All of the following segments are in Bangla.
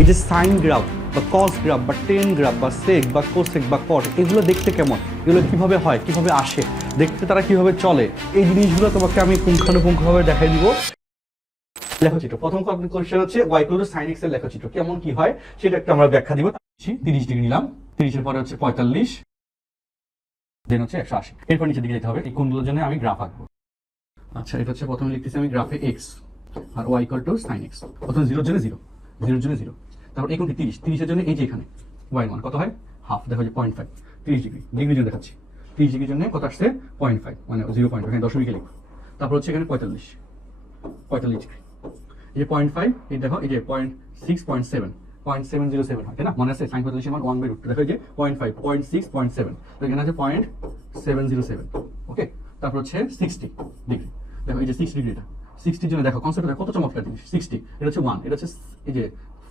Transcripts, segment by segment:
এই যে সাইন গ্রাফ বা কস গ্রাফ বা টেন গ্রাফ বা সেক বা কোসেক বা কট, এগুলো দেখতে কেমন, এগুলো কিভাবে হয়, কিভাবে আসে, দেখতে তারা কিভাবে চলে, এই জিনিসগুলো তোমাকে আমি পুঙ্খানুপুঙ্খভাবে দেখাই দিব। লেখচিত্র প্রথম কোশ্চেন হচ্ছে y = sin x এর লেখচিত্র কেমন কি হয় সেটা একটু আমরা ব্যাখ্যা দিব। 30 ডিগ্রি নিলাম, 30 এর পরে হচ্ছে 45, দেন হচ্ছে 180, এরপর নিচের দিকে যেতে হবে। এই কোণগুলোর জন্য আমি গ্রাফ আঁকবো। আচ্ছা, এটা হচ্ছে প্রথমে লিখতেছি আমি গ্রাফে x আর y = sin x। প্রথমে 0 এর জন্য 0, 0 এর জন্য 0, তারপর এই কোণটি 30, 30 এর জন্য এই যে এখানে y এর মান কত হয় হাফ, দেখো যে 0.5, 30 ডিগ্রি, ডিগ্রির জন্য দেখাচ্ছি। 30 ডিগ্রির জন্য কত আসছে 0.5, মানে 0.5, এখানে দশমিকে লিখো। তারপর হচ্ছে এখানে 45, 45 ডিগ্রি, এই যে 0.5, এই দেখো এই যে 0.6, 0.7, 0.707 হয়, তাই না? মনে আছে সাইন 45 এর মান 1/√2, দেখো এই যে 0.5, 0.6, 0.7, তো এখানে আছে 0.707। ওকে, তারপর হচ্ছে 60 ডিগ্রি, দেখো এই যে 6 ডিগ্রিটা, 60 এর জন্য দেখো কনসেপ্ট দেখো কত চমৎকার জিনিস। 60 এটা হচ্ছে 1, এটা হচ্ছে এই যে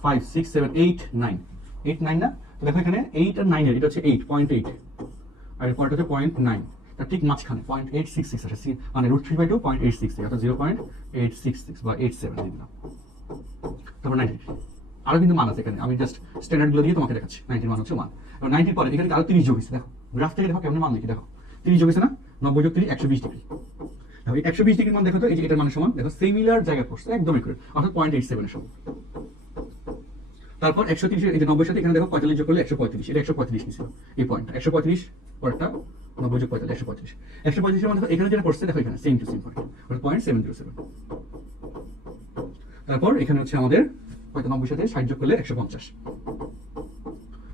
5, 6, 7, 8, 9, 8, 9 না? তো দেখো এখানে 8 আর 9 এর এটা হচ্ছে 8, 0.8, আর এর পরেরটা হচ্ছে 0.9, তার ঠিক মাঝখানে 0.866 আসে, মানে √3/2, 0.866, অর্থাৎ 0.866 বা 87 দিয়ে দিলাম। তারপর 90, আরো কিন্তু মান আছে এখানে, আমি জাস্ট স্ট্যান্ডার্ড গুলো দিয়ে তোমাকে দেখাচ্ছি। 90 মান হচ্ছে 1, এবার 90 পরে এখানে আরো 30 যোগ হয়েছে, দেখো গ্রাফ থেকে দেখো কেমন মান লিখি, দেখো 30 যোগ হয়েছে না, 90 যোগ 30, 120 ডিগ্রি। দেখো এই 120 ডিগ্রির মান দেখো তো, এই যে এটার মান সমান, দেখো সিমিলার জায়গায় পড়ছে একদম একুরেট, অর্থাৎ 0.87 এর সমান। তারপর 130 এই যে 90 সাথে এখানে দেখো 45 যোগ করলে 135, এটা 135 নিছিল এই পয়েন্টটা, 135 পরেরটা 90 যোগ 45, 135, 135 এর মানে এখানে যেটা পড়ছে দেখো এখানে সেম টু সেম পয়েন্ট, অর্থাৎ 0.707। তারপর এখানে হচ্ছে আমাদের 90 সাথে 60 যোগ করলে 150।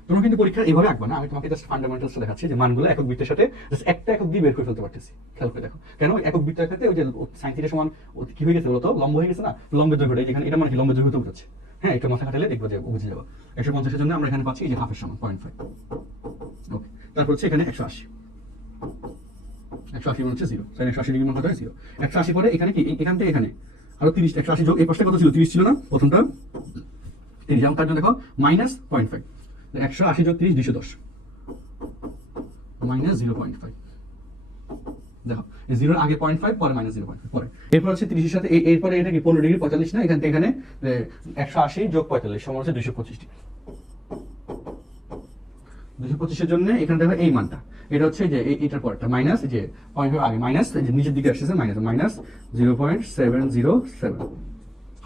তোমরা কিন্তু পরীক্ষা এইভাবে আঁকবা না, আমি তোমাকে জাস্ট ফান্ডামেন্টালস দেখাচ্ছি যে মানগুলো একক বৃত্তের সাথে জাস্ট একটা একক দিয়ে বের করে ফেলতে পারতেছি। খেয়াল করে দেখো, কেন একক বৃত্তের ক্ষেত্রে ওই যে sin θ সমান কি হয়ে গেছে বলতো, লম্ব হয়ে গেছে না, লম্বের দৈর্ঘ্যটা যেখানে এটা মানে কি লম্বের দৈর্ঘ্য বুঝাচ্ছে। হ্যাঁ, একটু মাথা খাটালে দেখবো যে বুঝে যাবো। 150 এর জন্য আমরা এখানে পাচ্ছি এই যে হাফের সমান 0.5। ওকে, তারপর হচ্ছে এখানে 180, 180 মানে হচ্ছে 0, sin 180 ডিগ্রি মান কত হয় 0। 180 পরে এখানে কি এখান থেকে এখানে আরো 30, 180 যোগ এই পাশটা কত ছিল, 30 ছিল না প্রথমটা, 30, যেমন তার জন্য দেখো -0.5, 180 যোগ 30, 210, -0.5। দেখো এই 0 এর আগে 0.5, পরে -0.5, পরে এরপর হচ্ছে 30 এর সাথে এরপরে এটা কি 15 ডিগ্রি, 45 না, এখান থেকে এখানে 180 যোগ 45 সমান হচ্ছে 225 ডিগ্রি। 225 এর জন্য এখানে দেখো এই মানটা, এটা হচ্ছে যে এইটার পরটা মাইনাস, এই যে 0.5 আগে মাইনাস, এই যে নিচের দিকে আসছে মাইনাস 0.707।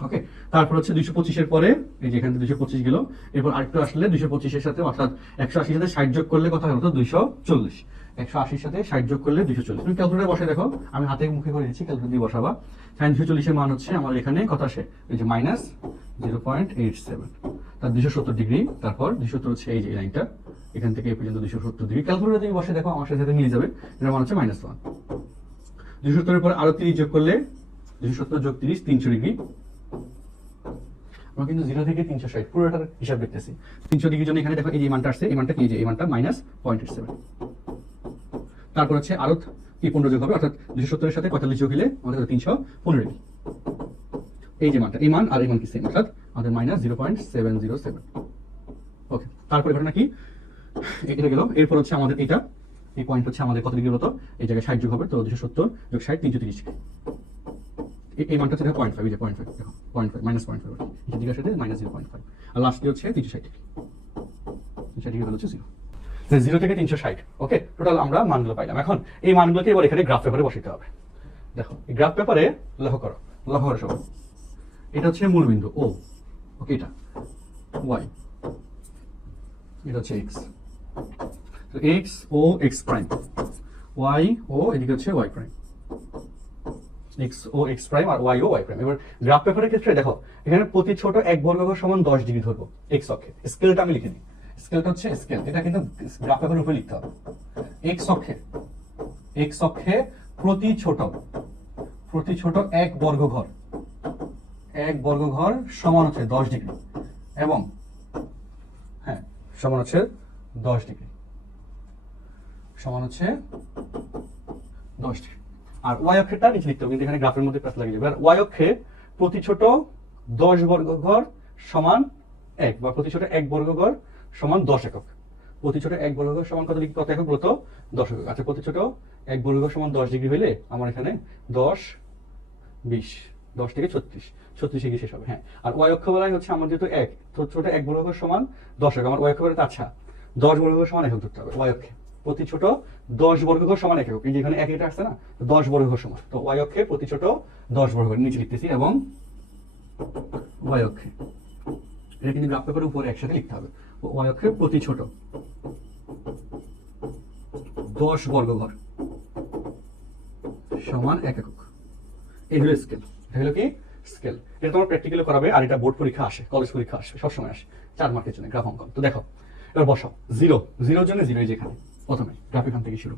ওকে, তারপর হচ্ছে 225 এর পরে এই যে এখানে 225 গেল, এরপর আরেকটু আসলে 225 এর সাথে অর্থাৎ 180 এর সাথে 60 যোগ করলে কত হয়, অর্থাৎ 240, 180 এর সাথে 60 যোগ করলে 240। তুমি ক্যালকুলেটর বসে দেখো, আমি হাতে মুখে করে দিচ্ছি, ক্যালকুলেটর দিয়ে বসাবা। sin 240 এর মান হচ্ছে আমার এখানে কত আসে, এই যে -0.87, তার 270 ডিগ্রি। তারপর 270 হচ্ছে এই যে লাইনটা, এখান থেকে এই পর্যন্ত 270 ডিগ্রি, ক্যালকুলেটর দিয়ে বসে দেখো আমার সাথে মিলে যাবে, এর মান হচ্ছে -1। 270 এর পর আরো 30 যোগ করলে 270 যোগ 30, 300 ডিগ্রি। আমরা কিন্তু 0 থেকে 360 পুরোটার হিসাব দেখতেছি। 300 ডিগ্রির জন্য এখানে দেখো এই যে মানটা আসছে, এই মানটা কি, এই মানটা -0.87। তারপর হচ্ছে আরো কি 15 যোগ হবে, অর্থাৎ 270 এর সাথে 45 যোগ হলে আমাদের 315 ডিগ্রি। এই যে মানটা, এই মান আর এই মান কি সেম, অর্থাৎ আমাদের -0.707। ওকে, তারপর ঘটনা কি, এটা গেল। এরপর হচ্ছে আমাদের এটা এই পয়েন্ট হচ্ছে আমাদের কত ডিগ্রি হতো, এই জায়গায় 60 যোগ হবে, তো 270 যোগ 60, 330 ডিগ্রি। এই মানটা হচ্ছে 0.5, এই যে 0.5 দেখো, 0.5 -0.5, এই দিকে আসলে -0.5, আর লাস্টে হচ্ছে 360 ডিগ্রি, 360 ডিগ্রি হচ্ছে 0। 0 থেকে 360। ওকে, টোটাল আমরা মানগুলো পাইলাম। এখন এই মানগুলোকে এবার এখানে গ্রাফ পেপারে বসাতে হবে। দেখো এই গ্রাফ পেপারে লক্ষ্য করো সবাই, এটা হচ্ছে মূল বিন্দু ও, ওকে, এটা y, এটা হচ্ছে x, তো x ও x প্রাইম, y ও এদিকে হচ্ছে y প্রাইম, x ও x প্রাইম আর y ও y প্রাইম। এবার গ্রাফ পেপারের ক্ষেত্রে দেখো এখানে প্রতি ছোট এক বর্গক্ষেত্র সমান 10 ডিগ্রি ধরবো x অক্ষে। স্কেলটা আমি লিখে দিই, স্কেলটা হচ্ছে স্কেল, এটা কিন্তু গ্রাফ পেপারের উপরে লিখতে হবে। x অক্ষে প্রতি ছোট এক বর্গঘর সমান হচ্ছে 10 ডিগ্রি, এবং হ্যাঁ সমান হচ্ছে 10 ডিগ্রি, সমান হচ্ছে 10 ডিগ্রি। আর y অক্ষেরটা নিচে লিখতে হবে, কিন্তু এখানে গ্রাফের মধ্যে প্লাস লাগিয়ে দেবে। আর y অক্ষে প্রতি ছোট 10 বর্গঘর সমান 1, বা প্রতি ছোট এক বর্গঘর সমান 10 একক। প্রতি ছোট এক বর্গঘর সমান কত একক বলতো, 10 একক। আচ্ছা, প্রতি ছোট এক বর্গঘর সমান 10 ডিগ্রি হইলে আমার এখানে 10, 20, 10 থেকে 36, 36 গিয়ে শেষ হবে। হ্যাঁ, আর ওয়াই অক্ষ বলাই হচ্ছে আমার যেহেতু 1, তো ছোট 1 বর্গঘর সমান 10 একক, আমার ওয়াই অক্ষ বলে আচ্ছা 10 বর্গঘর সমান একক ধরতে হবে ওয়াই অক্ষে। প্রতি ছোট 10 বর্গঘর সমান 1 একক, এই যে এখানে 1 এটা আসছে না, 10 বর্গঘর সমান, তো ওয়াই অক্ষে প্রতি ছোট 10 বর্গঘর নিচে লিখতেছি, এবং ওয়াই অক্ষে এটা কিন্তু গ্রাফ পেপারের উপরে একসাথে লিখতে হবে। ওয়াই অক্ষে প্রতি ছোট 10 বর্গঘর সমান 1 একক, এই হলো স্কেল। এটা হলো কি স্কেল। এটা তোমার প্র্যাকটিক্যালি করাবে, আর এটা বোর্ড পরীক্ষা আসে, কলেজ পরীক্ষা আসে, সবসময় আসে 4 মার্কের জন্য গ্রাফ অঙ্কন। তো দেখো এবার বসাও, জিরোর জন্য জিরো, যেখানে প্রথমে গ্রাফ এখান থেকে শুরু,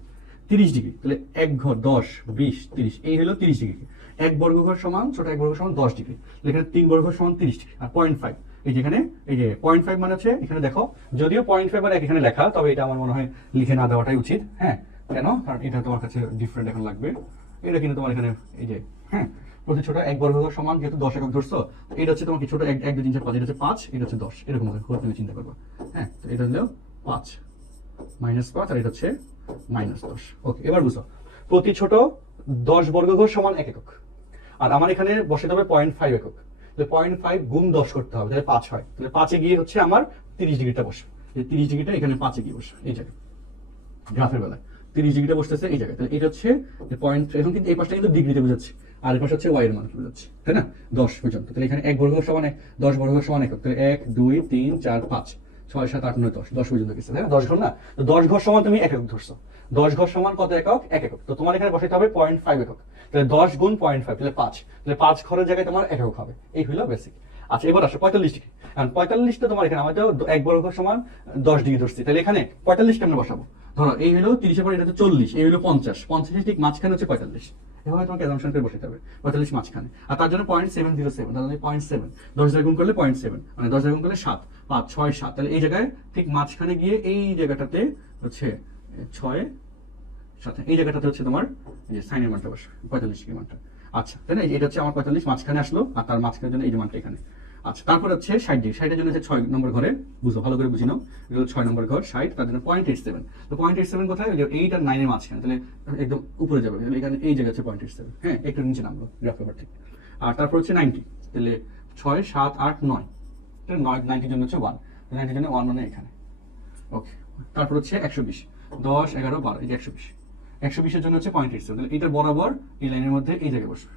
30 ডিগ্রি, তাহলে 1 ঘর 10 20 30, এই হলো 30 ডিগ্রি। 1 বর্গঘর সমান ছোট 1 বর্গঘর সমান 10 ডিগ্রি, এখানে 3 বর্গঘর সমান 30 ডিগ্রি, আর 0.5 এই যেখানে, এই যে 0.5 মানে হচ্ছে এখানে দেখো, যদিও 0.5 আর এখানে লেখা, তবে এটা আমার মনে হয় লিখে না দেওয়াটাই উচিত। হ্যাঁ, কেন? কারণ এটা তোমার কাছে ডিফারেন্ট এখন লাগবে। এটা কিন্তু তোমার এখানে এই যে, হ্যাঁ, প্রতি ছোট 1 বর্গঘর সমান, যেহেতু 10 একক ধরছো, তো এটা হচ্ছে তোমার কি ছোট 1 2 3 4 5, এটা হচ্ছে 5, এটা হচ্ছে 10, এরকম করে তুমি চিন্তা করবা। হ্যাঁ, তো এটা হলো 5 -5, আর এটা হচ্ছে -10। ওকে, এবার বুঝো, প্রতি ছোট 10 বর্গঘর সমান 1 একক, আর আমার এখানে বসাতে হবে 0.5 একক, তাহলে 0.5 গুণ 10 করতে হবে, তাহলে 5 হয়, তাহলে 5 এ গিয়ে হচ্ছে আমার 30 ডিগ্রিটা বসবে, এই 30 ডিগ্রিটা এখানে 5 এ গিয়ে বসবে, এই জায়গায় গ্রাফের বেলায় 30 ডিগ্রিটা বসতেছে এই জায়গায়, তাহলে এটা হচ্ছে পয়েন্ট, এখন কিন্তু এই পাশটা কিন্তু ডিগ্রিতে বোঝাচ্ছে, আর এই পাশে হচ্ছে ওয়াই এর মান বোঝাচ্ছে, তাই না, 10 পর্যন্ত। তাহলে এখানে 1 বর্গঘর সমান 10 বর্গঘর সমান একক, তাহলে 1 2 3 4 5 6 7 8 9 10, 10 পর্যন্ত গেছে, তাই না, 10 ঘর না, তো 10 ঘর সমান তুমি 1 একক ধরছো, 10 ঘর সমান কত একক, 1 একক, তো তোমার এখানে বসাইতে হবে 0.5 একক, তাহলে 10 গুণ 0.5, তাহলে 5, তাহলে 5 ঘরের জায়গায় তোমার 1 একক হবে, এই হলো বেসিক। আচ্ছা, এবার আসো 45 ডিগ্রি, কারণ 45টা তোমার এখানে আমাদের 1 বর্গঘর সমান 10 ডিগ্রি ধরছি, তাহলে এখানে 45 কেমনে বসাবো, ধরো এই হলো 30 এর পর এটা হচ্ছে 40, এই হলো 50, 50 এর ঠিক মাঝখানে হচ্ছে 45, এভাবে তোমাকে অ্যাজাম্পশন করে বসাতে হবে 45 মাঝখানে, আর তার জন্য 0.707, তাহলে 0.7 10 দ্বারা গুণ করলে 0.7, মানে 10 দ্বারা গুণ করলে 7 5 6 7, তাহলে এই জায়গায় ঠিক মাঝখানে গিয়ে এই জায়গাটাতে হচ্ছে 6 7, এই জায়গাটাতে হচ্ছে তোমার এই যে সাইনের মানটা বসে 45 ডিগ্রি মানটা। আচ্ছা, তাই না, এটা হচ্ছে আমার 45 মাঝখানে আসলো, আর তার মাঝখানের জন্য এই যে মানটা এখানে। আচ্ছা, তারপর হচ্ছে 60 ডিগ্রি, 60 এর জন্য হচ্ছে 6 নম্বর ঘরে, বুঝো ভালো করে বুঝি নাও, এটা হলো 6 নম্বর ঘর 60, তার জন্য 0.87, তো 0.87 কোথায়, ওই যে 8 আর 9 এর মাঝখানে, তাহলে একদম উপরে যাবে, তাহলে এখানে এই জায়গা হচ্ছে 0.87, হ্যাঁ, একটু নিচে নামলো গ্রাফ পেপার থেকে। আর তারপর হচ্ছে 90, তাহলে 6 7 8 9, তাহলে 90 এর জন্য হচ্ছে 1, 90 এর জন্য 1 মানে এখানে। ওকে, তারপর হচ্ছে 120 10 11 12, এই যে 120, 120 এর জন্য হচ্ছে 0.87, তাহলে এটার বরাবর এই লাইনের মধ্যে এই জায়গায় বসবে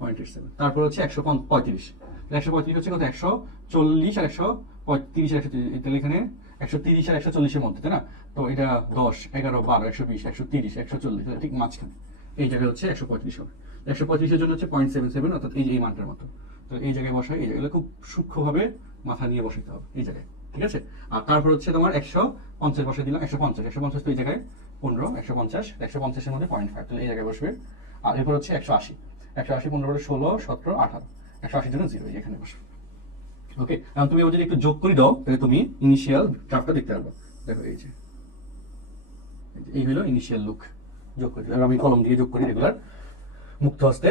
0.87। তারপর হচ্ছে 135, 135 হচ্ছে কত, 140 আর 135 আর 130, তাহলে এখানে 130 আর 140 এর মধ্যে, তাই না, তো এটা 10 11 12 120 130 140, তাহলে ঠিক মাঝখানে এই জায়গায় হচ্ছে 135 হবে। 135 এর জন্য হচ্ছে 0.77, অর্থাৎ এই যে এই মানটার মতো, তো এই জায়গায় বসাই, এই জায়গায় খুব সূক্ষ্মভাবে মাথা নিয়ে বসাতে হবে এই জায়গায়, ঠিক আছে। আর তারপর হচ্ছে তোমার 150 বসাই দিলাম, 150 তো এই জায়গায় 15, 150 150 এর মধ্যে 0.5, তাহলে এই জায়গায় বসবে। আর এরপর হচ্ছে 180 15 16 17 18, 180 জন্য 0, এখানে বসবে। ওকে, এখন তুমি যদি একটু যোগ করে দাও, তাহলে তুমি ইনিশিয়াল গ্রাফটা দেখতে পারবে। দেখো এই যে এই হলো ইনিশিয়াল লুক, যোগ করে দিলাম, আমি কলম দিয়ে যোগ করি, রেগুলার মুক্ত হস্তে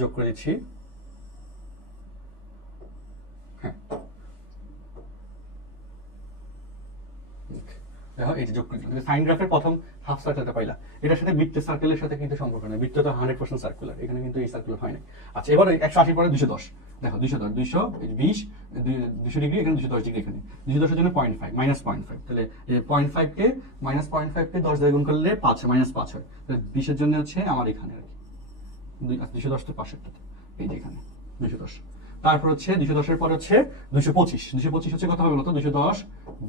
যোগ করে দিচ্ছি। হ্যাঁ, দেখো এই যে যোগ করে দিলাম, সাইন গ্রাফের প্রথম হাফ সার্কেলটা পাইলা, এটার সাথে বৃত্তের সার্কেলের সাথে কিন্তু সম্পর্ক নেই, বৃত্ত তো 100% সার্কুলার, এখানে কিন্তু এই সার্কুলার হয় না। আচ্ছা, এবার 180 পরে 210, দেখো 210 220 200 ডিগ্রি, এখানে 210 ডিগ্রি, এখানে 210 এর জন্য 0.5 -0.5, তাহলে 0.5 কে -0.5 কে 10 দিয়ে গুণ করলে 5 -5 হয়, তাহলে 20 এর জন্য হচ্ছে আমার এখানে আর কি 210 তো পাশেরটাতে, এই যে এখানে 210। তারপর হচ্ছে 210 এর পর হচ্ছে 225 হচ্ছে কত হবে বলতো, 210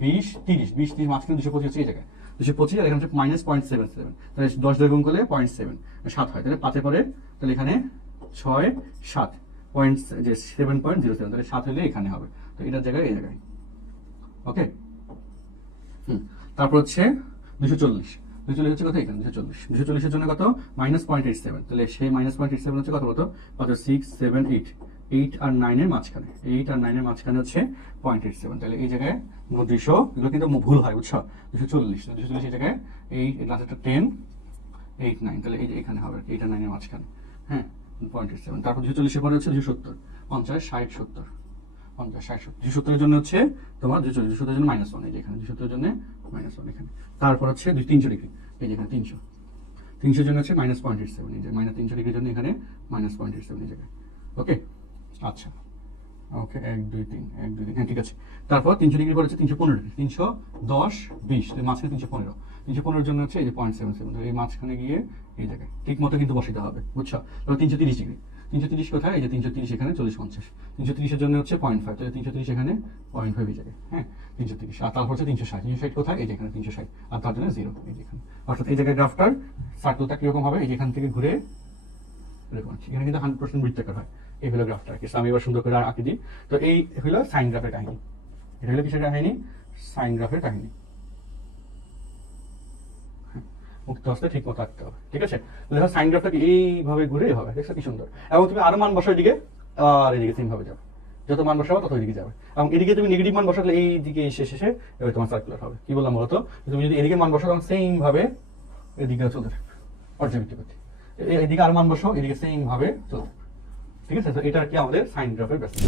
20 30 মাঝখানে 225 হচ্ছে এই জায়গায় 225, আর এখানে হচ্ছে -0.77, তাহলে 10 দিয়ে গুণ করলে 0.7 7 হয়, তাহলে 5 এ পরে, তাহলে এখানে 6 7 পয়েন্ট যে 7.07, তাহলে 7 হলে এখানে হবে, তো এটার জায়গায় এই জায়গায়। ওকে, তারপর হচ্ছে 240 হচ্ছে কত, এখানে 240 এর জন্য কত, -0.87, তাহলে সেই -0.87 হচ্ছে কত বলতো, কত 6 7 8 8 আর 9 এর মাঝখানে, 8 আর 9 এর মাঝখানে হচ্ছে 0.87, তাহলে এই জায়গায় 200, এগুলো কিন্তু ভুল হয় বুঝছো, 240 এই জায়গায় 8 এর লাস্টে 10 8 9, তাহলে এই যে এখানে হবে 8 আর 9 এর মাঝখানে, হ্যাঁ 0.87। তারপর 240 এর পরে হচ্ছে 270 50 60 70 50 60 70, 270 এর জন্য হচ্ছে তোমার 270 এর জন্য -1, এই যে এখানে 270 এর জন্য -1 এখানে। তারপর হচ্ছে 300 ডিগ্রি, এই যে এখানে 300 এর জন্য হচ্ছে -0.87, এই যে -300 ডিগ্রির জন্য এখানে -0.87 এই জায়গায়। ওকে আচ্ছা ওকে 1 2 3 1 2 3 হ্যাঁ ঠিক আছে। তারপর 300 ডিগ্রি পর হচ্ছে 315 ডিগ্রি, 310 20 তো মাঝখানে 315, 315 জন্য হচ্ছে এই যে 0.77, তো এই মাঝখানে গিয়ে এই জায়গায় ঠিক মতো কিন্তু বসাতে হবে, বুঝছো? তারপর 330 ডিগ্রি, 330 কোথায়? এই যে 330 এখানে 40 50, 330 এর জন্য হচ্ছে 0.5, তাহলে 330 এখানে 0.5 এই জায়গায়, হ্যাঁ 330। আর তারপর হচ্ছে 360, 360 কোথায়? এই যে এখানে 360, আর তার জন্য 0 এই যে এখানে। অর্থাৎ এই জায়গায় গ্রাফটার সার্কেলটা কিরকম হবে? এই যে এখান থেকে ঘুরে এরকম আছে, এখানে কিন্তু 100% বৃত্তাকার হয়। এই হলো গ্রাফটা আর কি। আমি এবার সুন্দর করে আঁকি দিই। তো এই হলো সাইন গ্রাফের কাহিনী, এটা হলো কিসের কাহিনী? সাইন গ্রাফের কাহিনী। মুক্ত হস্তে ঠিক মতো আঁকতে হবে, ঠিক আছে? দেখো সাইন গ্রাফটাকে এইভাবে ঘুরে হবে, দেখছো কি সুন্দর। এবং তুমি আরো মান বসাও এদিকে, আর এদিকে সেম ভাবে যাবে, যত মান বসাবো তত এদিকে যাবে। এবং এদিকে তুমি নেগেটিভ মান বসালে এই দিকে এসে শেষে এবার তোমার সার্কুলার হবে। কি বললাম বলতো? তুমি যদি এদিকে মান বসাও তখন সেম ভাবে এদিকে চলতে থাকবে পর্যাবৃত্তি। এদিকে আর মান বসাও, এদিকে সেম ভাবে চলতে থাকবে, ঠিক আছে? তো এটা কি আমাদের সাইন গ্রাফের বেসিক।